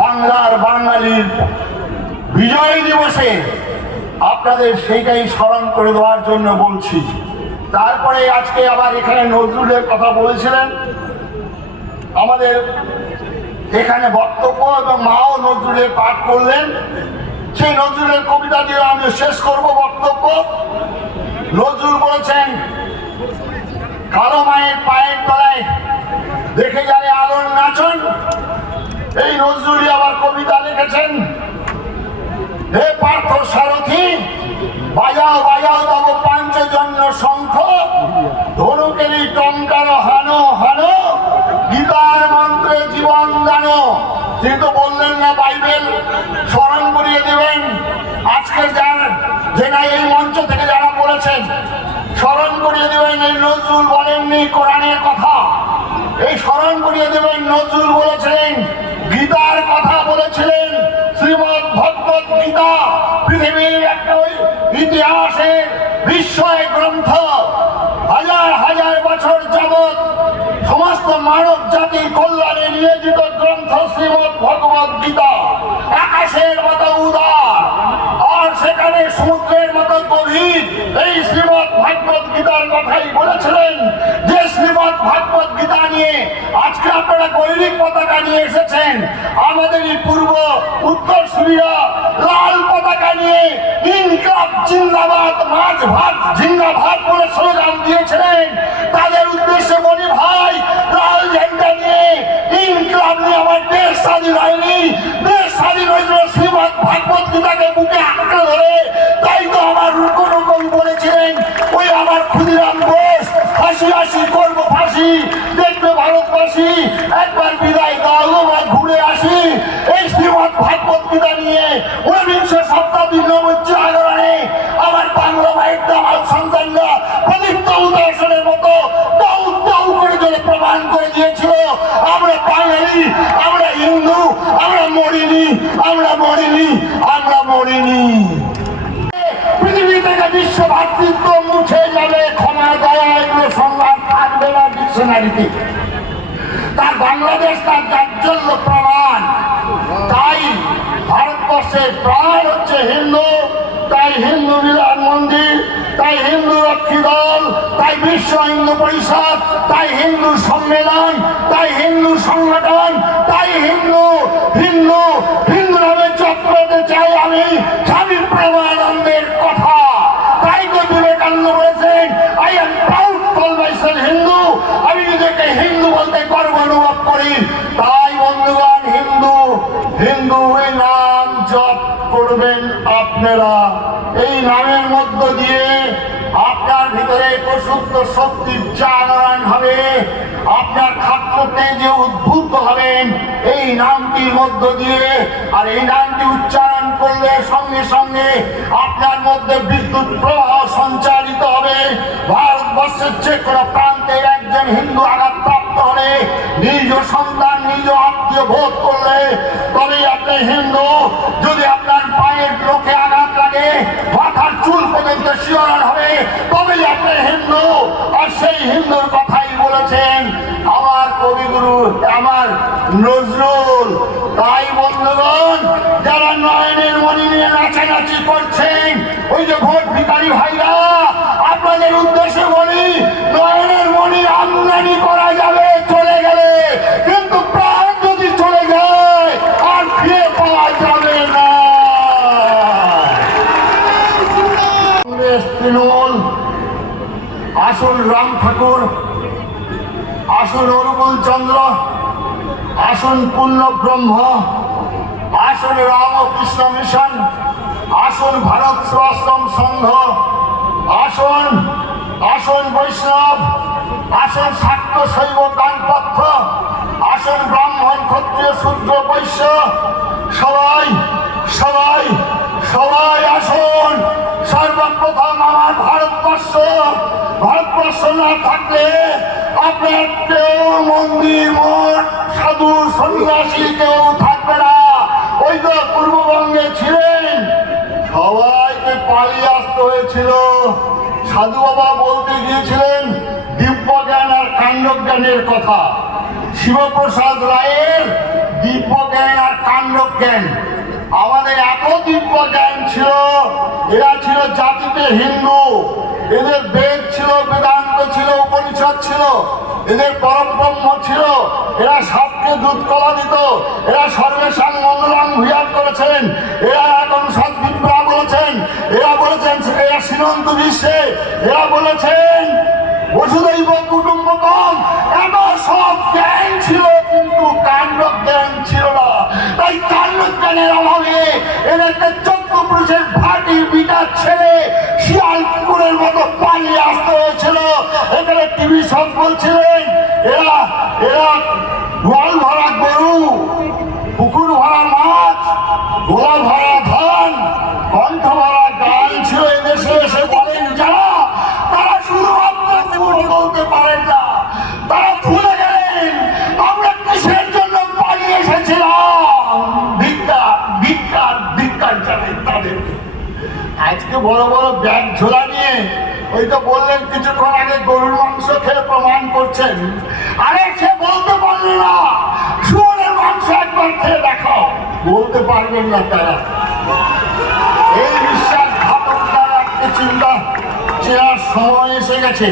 বাংলার বাঙালির বিজয় দিবসে আপনাদের সেইটাই স্মরণ করে দেওয়ার জন্য বলছি। তারপরে আজকে আবার এখানে নজরুলের কথা বলেছিলেন। আমাদের এখানে বক্তব্য এবং মাও নজরুলের পাঠ করলেন। সেই নজরুলের কবিতা দিয়ে আমি শেষ করব বক্তব্য। নজরুল বলেছেন, কালো মায়ের পায়ের তলায় দেখে যাবে আলোর নাচন এই নজরুলি আবার কবিতা লিখেছেন। হে পার্থ সারথী বাজাও বাজাও তব পাঞ্চজন্য শঙ্খ ধনুকেরই টঙ্কার হানো হানো, গীতার মন্ত্রে জীবন দানো। তিনি তো বললেন না বাইবেল, স্মরণ করিয়ে দেবেন। আজকে যার যে না এই মঞ্চ থেকে যারা বলেছেন, স্মরণ করিয়ে দেবেন, এই নজরুল বলেননি কোরআনের কথা। এই স্মরণ করিয়ে দেবেন, নজরুল বলেছিলেন গীতার কথা বলেছিলেন শ্রীমদ ভগবত গীতা, পৃথিবীর একটা ওই ইতিহাসের বিস্ময় গ্রন্থ। হাজার হাজার বছর যাবৎ সমস্ত মানব জাতির কল্যাণে নিয়োজিত গ্রন্থ শ্রীমদ ভগবত গীতা। আকাশের মতো উদার, আর সেখানে সমুদ্রের মতো গভীর এই ভাগবত গীতার কথাই বলেছিলেন, যে গীতা নিয়ে আজকে আপনারা পতাকা নিয়ে এসেছেন। পূর্ব উত্তর লাল পতাকা নিয়ে দিয়েছিলেন। তাদের উদ্দেশ্যে বলি ভাই, লাল ঝান্ডা নিয়ে ইনকাপ নিয়ে আমার দেশ স্বাধীন হয়নি। দেশ স্বাধীন হয়েছিল শ্রীমদ ভাগবত গীতাকে বুকে আঁকড়ে ধরে। হাসি হাসি করব, ফাঁসি। দেখবে ভারতবাসী, একবার বিদায় ঘুরে আসি। এই শ্রীমদ ভাগবত গীতা নিয়ে ঊনবিংশ আমার বাংলা মায়ের দামাল সন্তানরা প্রদীপ্ত মতো দাউ দাউ প্রমাণ করে দিয়েছিল। আমরা বাঙালি, আমরা হিন্দু, আমরা মরিনি আমরা মরিনি আমরা মরিনি। থেকে বিশ্ব ভাতৃত্ব মুছে যাবে ক্ষমা দয়া সংবাদ থাকবে না ডিকশনারিতে। তার বাংলাদেশ তার জাজ্জল্য প্রমাণ। তাই ভারতবর্ষের প্রাণ হচ্ছে হিন্দু, তাই হিন্দু মিলন মন্দির, তাই হিন্দু রক্ষী দল, তাই বিশ্ব হিন্দু পরিষদ, তাই হিন্দু সম্মেলন, তাই হিন্দু সংগঠন, তাই হিন্দু হিন্দু হিন্দু নামে চক্রতে চাই আমি। কল হিন্দু, আমি নিজেকে হিন্দু বলতে গর্ব অনুভব করি। তাই বন্ধুগণ, হিন্দু হিন্দু এই নাম জপ করবেন আপনারা। এই নামের মধ্য দিয়ে আপনার ভিতরে প্রসুপ্ত শক্তির জাগরণ হবে। আপনার খাদ্যতে যে উদ্ভূত হবেন। এই নামটির মধ্য দিয়ে, আর এই নামটি উচ্চারণ করলে সঙ্গে সঙ্গে আপনার মধ্যে বিদ্যুৎ প্রবাহ সঞ্চারিত হবে। ভারতবর্ষের যে কোনো প্রান্তের একজন হিন্দু আঘাতপ্রাপ্ত হলে, নিজ সন্তান, নিজ আত্মীয় বোধ করলে, তবে আপনি হিন্দু, যদি আপনার পায়ের লোকে আঘাত লাগে, মাথার চুল পর্যন্ত শিহরণ হবে, তবেই আপনি হিন্দু। আর সেই হিন্দুর কথাই বলেছেন, আমার কবিগুরু, আমার নজরুল। যে ভাইরা, আপনাদের উদ্দেশ্যে বলি, নয়নের মণি আমদানি করা যাবে, চলে গেলে। কিন্তু প্রাণ যদি চলে যায়, আর ফিরে পাওয়া যাবে না। কংগ্রেস তৃণমূল আসুন রাম ঠাকুর আসুন অরুবুল চন্দ্র আসুন পূর্ণ ব্রহ্ম আসুন রামকৃষ্ণ মিশন আসুন ভারত সেবাশ্রম সংঘ। আসুন আসুন বৈষ্ণব, আসুন শাক্ত শৈব দানপক্ষ আসুন ব্রাহ্মণ, ক্ষত্রিয়, শূদ্র, বৈশ্য। সবাই সবাই সবাই আসুন। সর্বপ্রথম আমার ভারতবর্ষ ভারতবর্ষ না থাকলে আপনার কেউ মন্দির, মঠ, সাধু, সন্ন্যাসী কেউ থাকবে না ওই তো পূর্ববঙ্গে ছিলেন সবাইকে পালিয়ে আসতে হয়েছিল। সাধু বাবা বলতে গিয়েছিলেন দিব্য জ্ঞান আর কাণ্ড জ্ঞানের কথা। শিবপ্রসাদ রায়ের দিব্য জ্ঞান আর কাণ্ড জ্ঞান আমাদের এত দিব্য জ্ঞান ছিল, এরা ছিল জাতিতে হিন্দু। এদের বেদ ছিল, বেদান্ত ছিল, উপনিষদ ছিল। এদের পরম ব্রহ্ম ছিল। এরা সাপকে দুধ কলা দিত। এরা সর্বেশাং মঙ্গলাং ভূয়াত করেছেন। এরা এখন সীমন্ত বিশ্বে এরা বলেছেন বসুদৈব কুটুম্বকম। এত সব জ্ঞান ছিল, কিন্তু কাণ্ড জ্ঞান ছিল না। তাই কাণ্ড জ্ঞানের অভাবে এদেরকে চোদ্দ পুরুষের ভাটি বিটার ছেড়ে শিয়াল কুকুরের মতো পালিয়ে আসতে হয়েছিল। এখানে টিভি সব বলছিলেন এরা ঝোলা নিয়ে ওই তো বললেন কিছুক্ষণ আগে গরুর মাংস খেয়ে প্রমাণ করছেন। আরে সে বলতে পারল না। শুয়োরের মাংস একবার খেয়ে দেখাও। বলতে পারবেন না তারা। এই বিশ্বাসঘাতকতা রাখতে চিন্তা চেয়ার সময় এসে গেছে।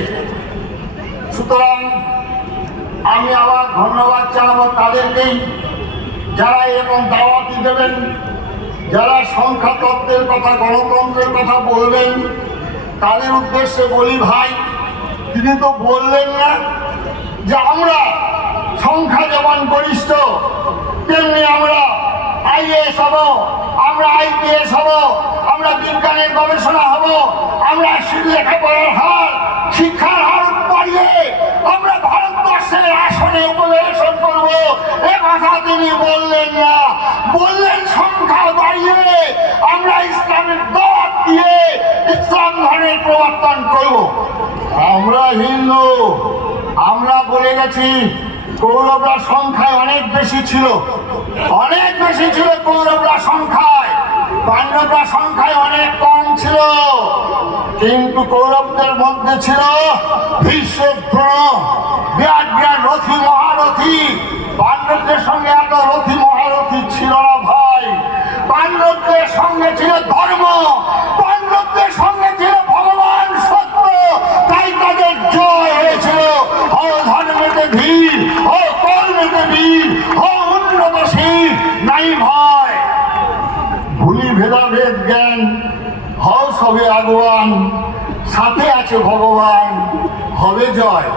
সুতরাং আমি আবার ধন্যবাদ জানাব তাদেরকেই। যারা এরকম দাওয়াতি দেবেন, যারা সংখ্যা তত্ত্বের কথা, গণতন্ত্রের কথা বলবেন তাদের উদ্দেশ্যে বলি ভাই, তিনি তো বললেন না যে আমরা সংখ্যা যেমন গরিষ্ঠ, তেমনি আমরা আইএস হব, আমরা আইপিএস হব, আমরা বিজ্ঞানের গবেষণা হব, আমরা লেখাপড়ার হার, শিক্ষার হার বাড়িয়ে আমরা ভারতবর্ষের আসনে উপবেশন করব। এ কথা তিনি বললেন না। বললেন সংখ্যা বাড়িয়ে আমরা ইসলামের ইসলাম ধর্মের প্রবর্তন করব। আমরা হিন্দু, আমরা বলে গেছি, কৌরবরা সংখ্যায় অনেক বেশি ছিল। অনেক বেশি ছিল কৌরবরা সংখ্যায়, পাণ্ডবরা সংখ্যায় অনেক কম ছিল। কিন্তু কৌরবদের মধ্যে ছিল ভীষ্মদ্রোণ, বিরাট বিরাট রথী মহারথী পাণ্ডবদের সঙ্গে এত রথী মহারথী ছিল না ভাই পাণ্ডবদের সঙ্গে ছিল ধর্ম পাণ্ডবদের সঙ্গে ছিল ভগবান সত্য তাই তাদের জয় হয়েছিল ও ধর্মেতে ধীর ও কর্মেতে বীর ও উন্নতশীল নাই ভয় ভুলি ভেদাভেদ জ্ঞান হও আগবান সাথে আছে ভগবান। হবে জয়।